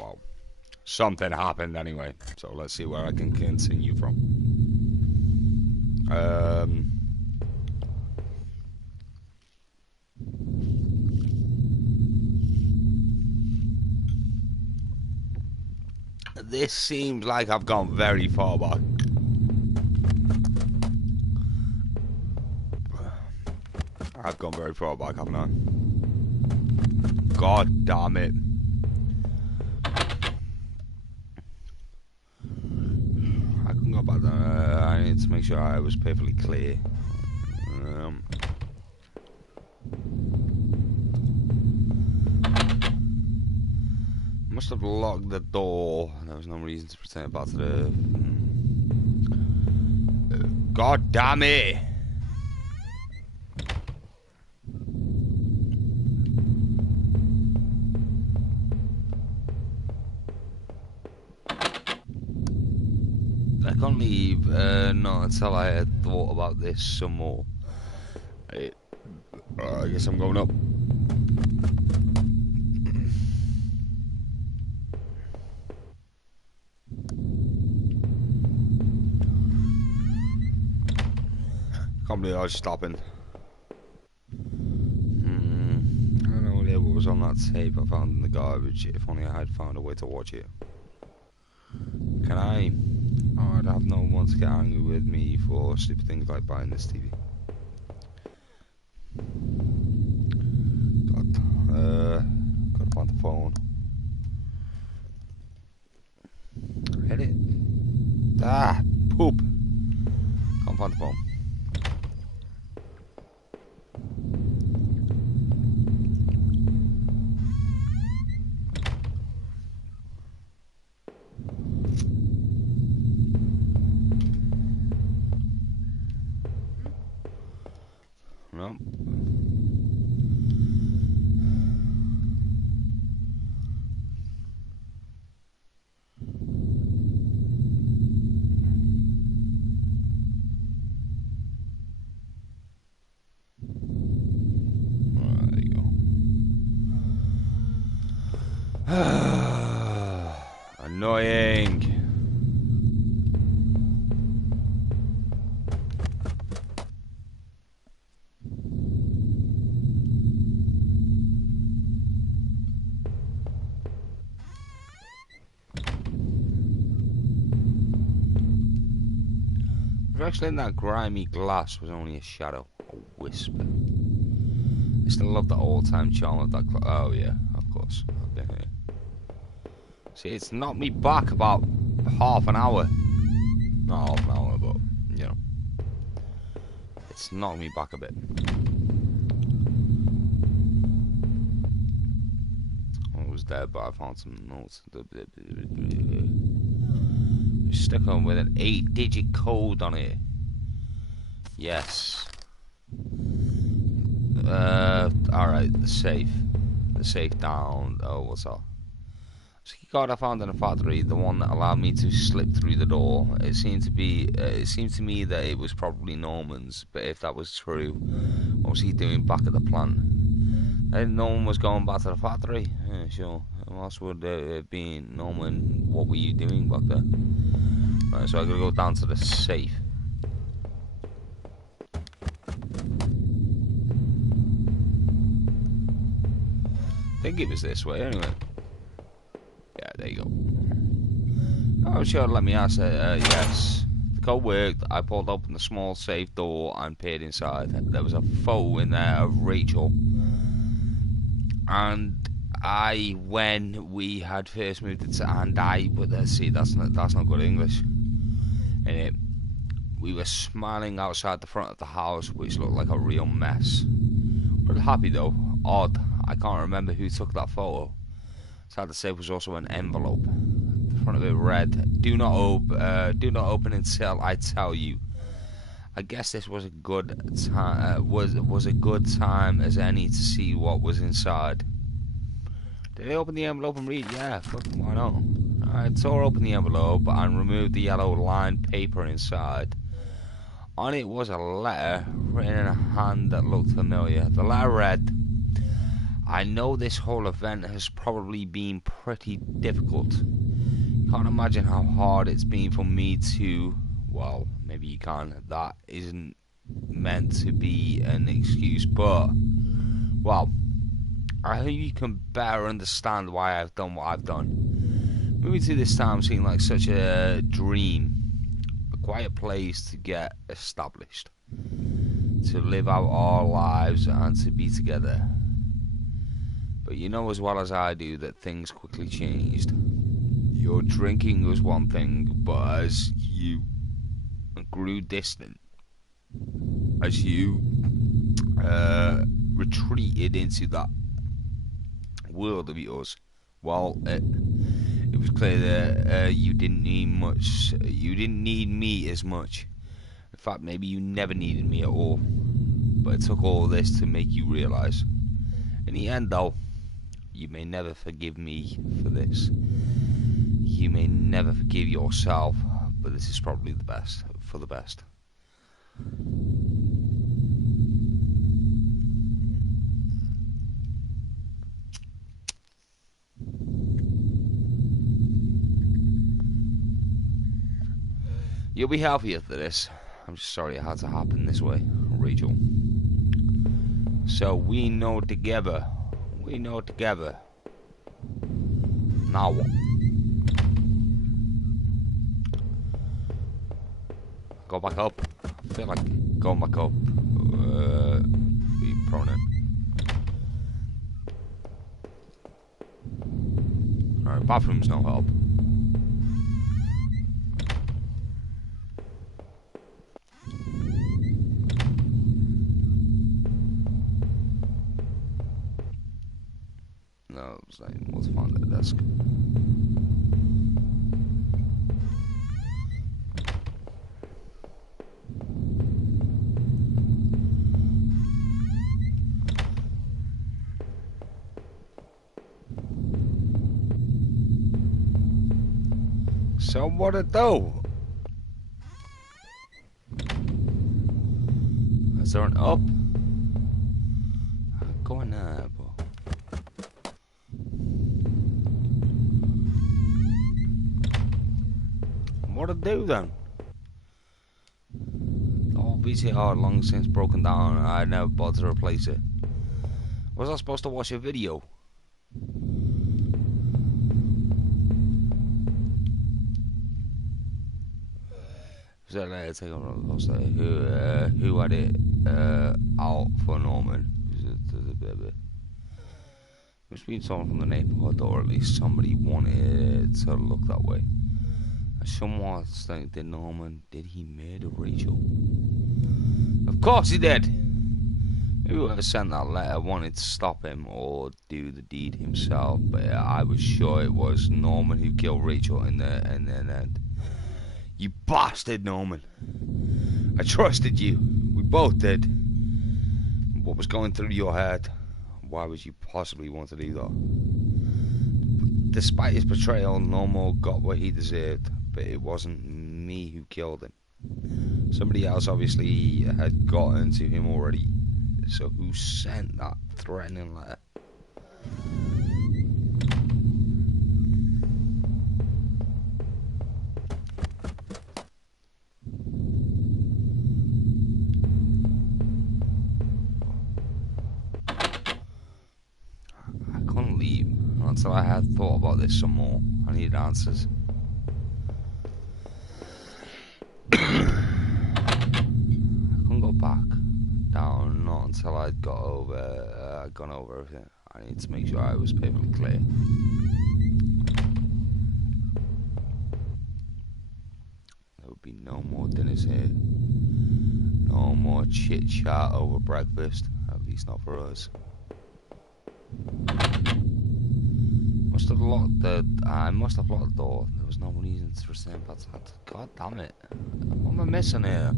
well, something happened anyway. So let's see where I can continue from. This seems like I've gone very far back. I've gone very far back, haven't I? God damn it. I couldn't go back there. I need to make sure I was perfectly clear. Must have locked the door. There was no reason to return it back to the... God damn it! I can't leave not until I had thought about this some more. I guess I'm going up. Can't believe I was stopping. I don't know what was on that tape I found in the garbage. If only I had found a way to watch it. Can I? Oh, I'd have no one to get angry with me for stupid things like buying this TV. God, gotta find the phone. Hit it. Ah, poop. Can't find the phone. No. There you go. Annoying. Actually, in that grimy glass was only a shadow, a whisper. I still love the all-time charm of that. Oh yeah, of course. I've been here. See, it's knocked me back about half an hour. Not half an hour, but you know, it's knocked me back a bit. I was there, but I found some notes. Stuck on with an 8-digit code on it. Yes. Alright, the safe. The safe down. Oh, what's that? The key card I found in the factory, the one that allowed me to slip through the door. It seemed to be. It seemed to me that it was probably Norman's. But if that was true, what was he doing back at the plant? Norman was going back to the factory. Yeah, sure. What else would it be? Norman, what were you doing back there? Right, so I gotta go down to the safe. I think it was this way anyway. Yeah, there you go. Oh, sure, let me ask it. Yes. The code worked. I pulled open the small safe door and peered inside. There was a photo in there of Rachel. And when we had first moved into, but see, that's not good English. And we were smiling outside the front of the house, which looked like a real mess. We're happy though. Odd. I can't remember who took that photo. Sad to say, it was also an envelope. The front of it read, "Do not open until I tell you." I guess this was a good time. Was a good time as any to see what was inside. Did they open the envelope and read? Yeah, fucking why not? I tore open the envelope and removed the yellow lined paper inside. On it was a letter written in a hand that looked familiar. The letter read, I know this whole event has probably been pretty difficult. Can't imagine how hard it's been for me to, well, maybe you can. That isn't meant to be an excuse, but, well, I hope you can better understand why I've done what I've done. Moving to this town seemed like such a dream, a quiet place to get established, to live out our lives and to be together. But you know as well as I do that things quickly changed. Your drinking was one thing, but as you grew distant, as you retreated into that world of yours, well, it was clear that you didn't need much. You didn't need me as much. In fact, maybe you never needed me at all. But it took all this to make you realise. In the end, though, you may never forgive me for this. You may never forgive yourself, but this is probably the best, for the best. You'll be happier for this. I'm just sorry it had to happen this way, Rachel. So we know together. We know together. Now what? Go back up. I feel like going back up. Be prominent. Alright, bathroom's no help. No, it's like, let's find the desk. So what it do? Is there an up? Go in there, bro. What it do then? Oh, VCR long since broken down and I never bothered to replace it. Was I supposed to watch a video? So let's take a who had it out for Norman? Must be someone from the neighbourhood, or at least somebody wanted to look that way. Someone think that Norman, did he murder Rachel? Of course he did! Maybe whoever sent that letter wanted to stop him or do the deed himself, but I was sure it was Norman who killed Rachel in the end. You bastard, Norman. I trusted you. We both did. What was going through your head? Why would you possibly want to do that? Despite his betrayal, Norman got what he deserved, but it wasn't me who killed him. Somebody else obviously had gotten to him already. So who sent that threatening letter? Until I had thought about this some more. I needed answers. I couldn't go back down, not until I'd gone over everything. I need to make sure I was perfectly clear. There would be no more dinners here. No more chit chat over breakfast. At least not for us. I must have locked the door. There was no reason to return back to that. God damn it. What am I missing here?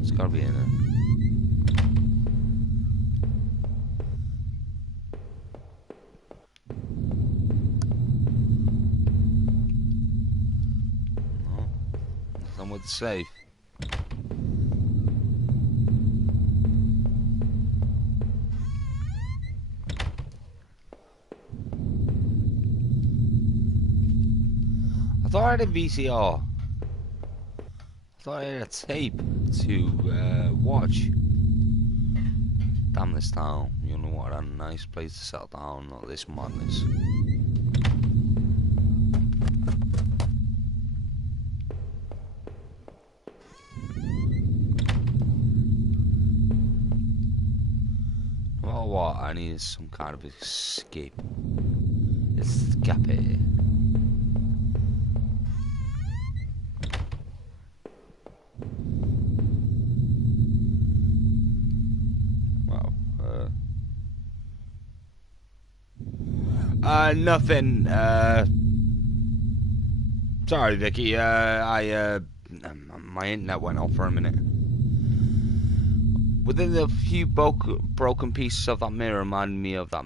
It's gotta be in there. No. Nothing with the safe. thought I had a VCR. I thought I had a tape to watch. Damn this town. You know what? A nice place to settle down, not this madness. Oh, what? I need some kind of escape. Escape. Nothing. Sorry, Vicky. My internet went off for a minute. Within the few broken pieces of that mirror reminded me of that.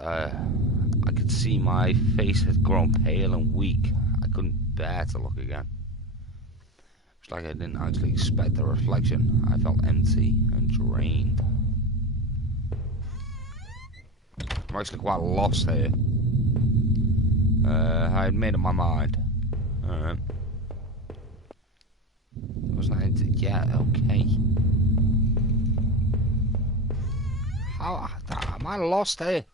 I could see my face had grown pale and weak. I couldn't bear to look again. It's like I didn't actually expect the reflection. I felt empty and drained. I'm actually quite lost here. I had made up my mind. Alright. Yeah, okay. How am I lost here?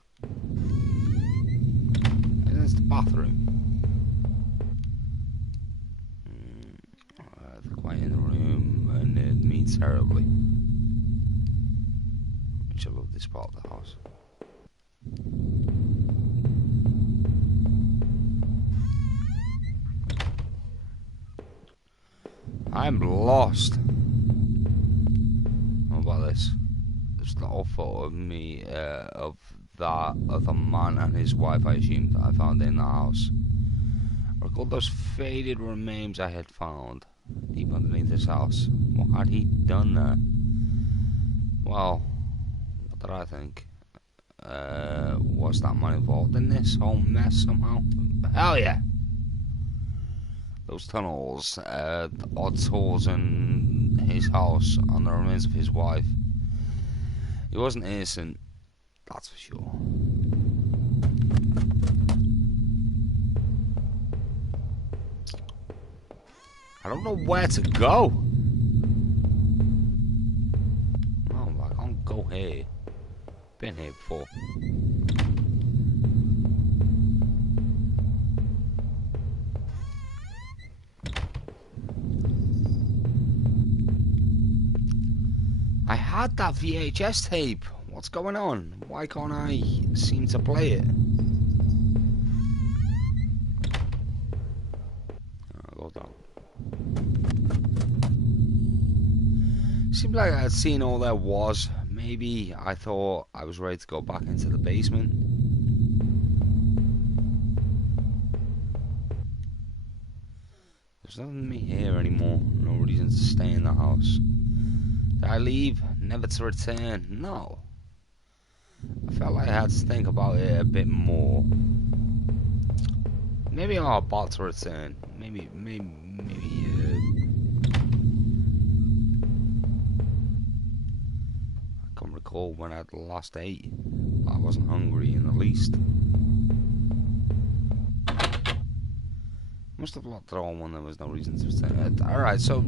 There's the bathroom. The quiet in the room annoyed me terribly. Which I love this part of the house. I'm lost. What about this? There's a little photo of me, of that other man and his wife, I assumed, I found in the house. I recalled those faded remains I had found deep underneath this house. What had he done there? Well, what did I think? Was that man involved in this whole mess somehow? Hell yeah! Those tunnels, the odd tools in his house, and the remains of his wife. He wasn't innocent, that's for sure. I don't know where to go. Oh, I can't go here. Been here before. I had that VHS tape. What's going on? Why can't I seem to play it? I'll go down. Seemed like I had seen all there was. Maybe I thought I was ready to go back into the basement. There's nothing me here anymore. No reason to stay in the house. Did I leave? Never to return? No. I felt like I had to think about it a bit more. Maybe I'm about to return. Maybe. I can't recall when I'd last ate. I wasn't hungry in the least. Must have locked it on when there was no reason to return. Alright, so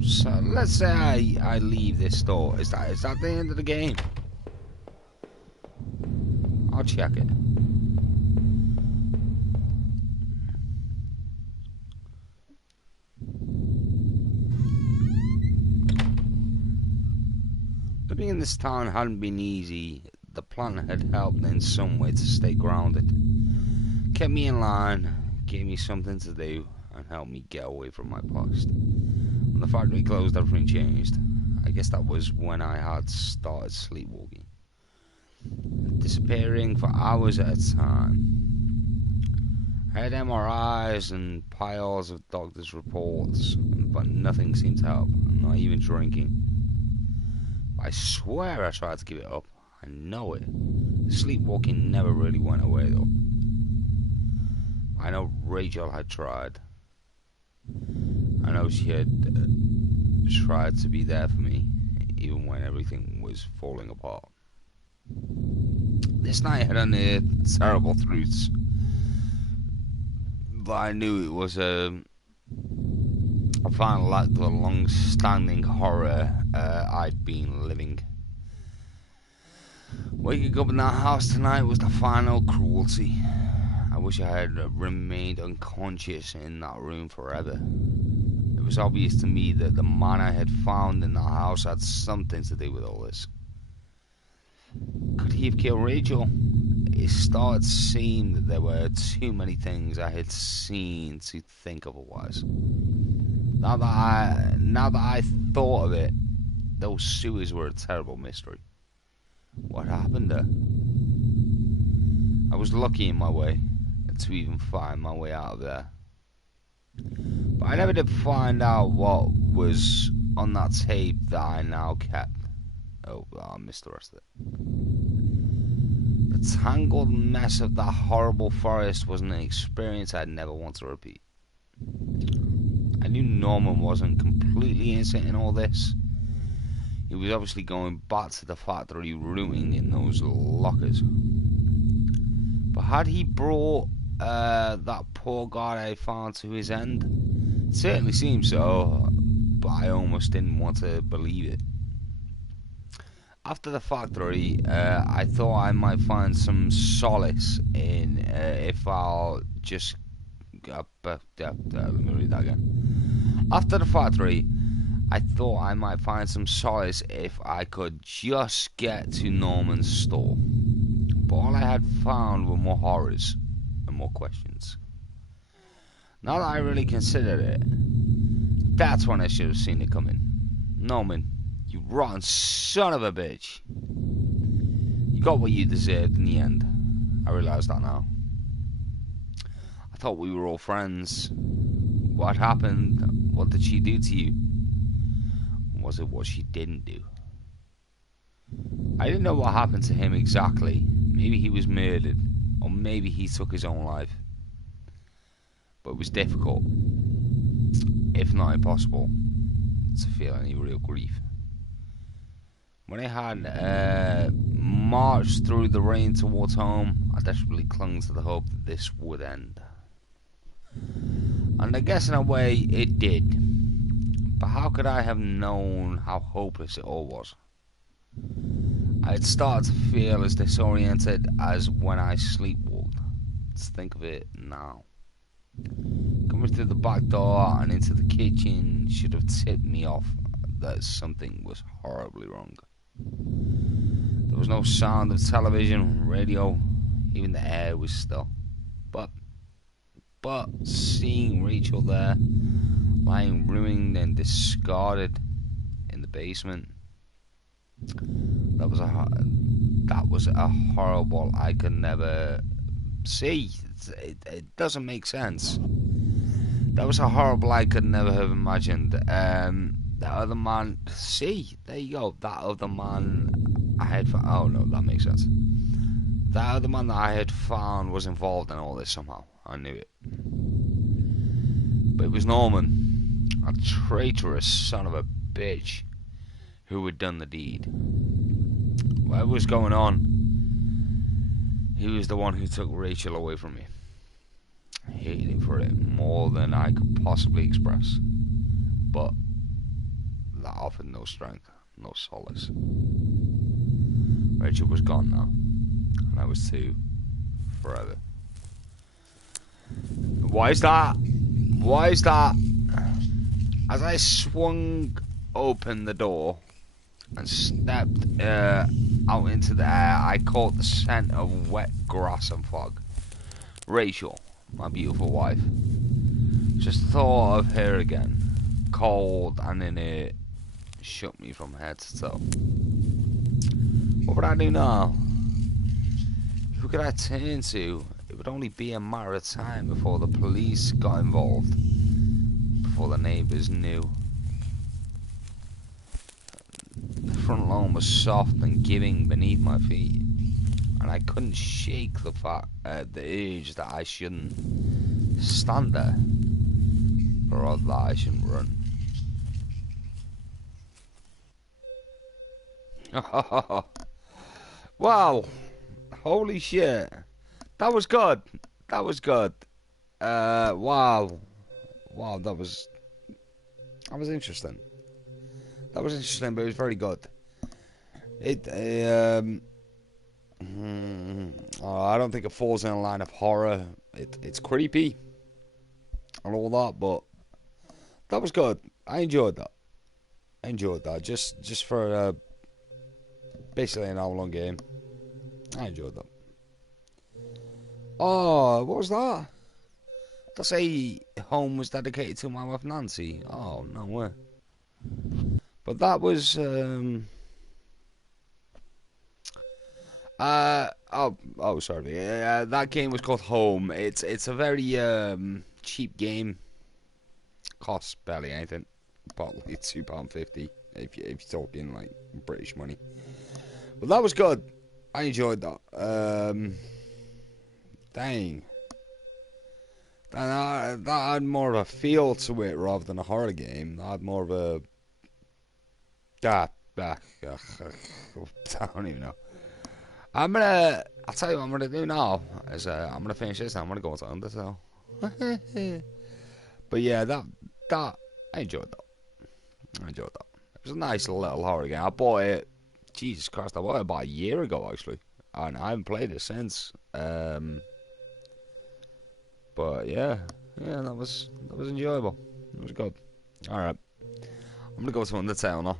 let's say I leave this store. Is that the end of the game? I'll check it. Living in this town hadn't been easy. The plan had helped in some way to stay grounded. Kept me in line, gave me something to do, and helped me get away from my past. When the factory closed, everything changed. I guess that was when I had started sleepwalking. Disappearing for hours at a time. I had MRIs and piles of doctors' reports, but nothing seemed to help, not even drinking. I swear I tried to give it up. I know it. Sleepwalking never really went away though. I know Rachel had tried. I know she had tried to be there for me, even when everything was falling apart. This night had unearthed terrible truths, but I knew it was I finally lacked the long-standing horror I'd been living. Waking up in that house tonight was the final cruelty. I wish I had remained unconscious in that room forever. It was obvious to me that the man I had found in the house had something to do with all this. Could he have killed Rachel? It started to seem that there were too many things I had seen to think otherwise. Now that I thought of it, those sewers were a terrible mystery. What happened there? I was lucky in my way to even find my way out of there. But I never did find out what was on that tape that I now kept. Oh, I missed the rest of it. The tangled mess of that horrible forest was an experience I'd never want to repeat. I knew Norman wasn't completely innocent in all this. He was obviously going back to the factory rooting in those lockers. But had he brought that poor guy I found to his end? It certainly seemed so, but I almost didn't want to believe it. After the factory, I thought I might find some solace in if I'll just... let me read that again. After the factory, I thought I might find some solace if I could just get to Norman's store. But all I had found were more horrors and more questions. Now that I really considered it, that's when I should have seen it coming. Norman, you rotten son of a bitch. You got what you deserved in the end. I realise that now. I thought we were all friends. What happened? What did she do to you? Was it what she didn't do? I didn't know what happened to him exactly. Maybe he was murdered, or maybe he took his own life. But it was difficult, if not impossible, to feel any real grief. When I had marched through the rain towards home, I desperately clung to the hope that this would end. And I guess in a way it did. But how could I have known how hopeless it all was? I had started to feel as disoriented as when I sleepwalked. Let's think of it now. Coming through the back door and into the kitchen should have tipped me off that something was horribly wrong. There was no sound of television, radio, even the air was still. But seeing Rachel there, lying ruined and discarded in the basement, that was a horrible I could never see. It doesn't make sense. That was a horrible I could never have imagined. The other man, see, there you go. That other man I had found. Oh no, that makes sense. That other man that I had found was involved in all this somehow. I knew it. But it was Norman, a traitorous son of a bitch, who had done the deed. Whatever was going on, he was the one who took Rachel away from me. I hated him for it more than I could possibly express. But that offered no strength, no solace. Rachel was gone now, and I was too, forever. Why is that? Why is that? As I swung open the door and stepped out into the air, I caught the scent of wet grass and fog. Rachel, my beautiful wife. Just thought of her again, cold and inert, shook me from head to toe. What would I do now? Who could I turn to? It would only be a matter of time before the police got involved, before the neighbours knew. The front lawn was soft and giving beneath my feet, and I couldn't shake the urge that I shouldn't stand there, or that I shouldn't run. Wow, holy shit, that was good. That was good. Wow, wow, that was interesting. That was interesting, but it was very good. It I don't think it falls in a line of horror. It's creepy and all that, but that was good. I enjoyed that. Just for basically an hour long game. I enjoyed that. Oh, what was that? To say home was dedicated to my wife Nancy. Oh, no way. But that was sorry. That game was called Home. It's a very cheap game. Costs barely anything. Probably £2.50 if you're talking like British money. But that was good. I enjoyed that. Dang. That had more of a feel to it rather than a horror game. That had more of a I don't even know. I'll tell you what I'm gonna do now. Is I'm gonna finish this. And I'm gonna go to Undertale. But yeah, that I enjoyed that. It was a nice little horror game. I bought it. Jesus Christ, I bought it about a year ago actually, and I haven't played it since. But yeah, that was enjoyable. It was good. All right, I'm gonna go to Undertale now.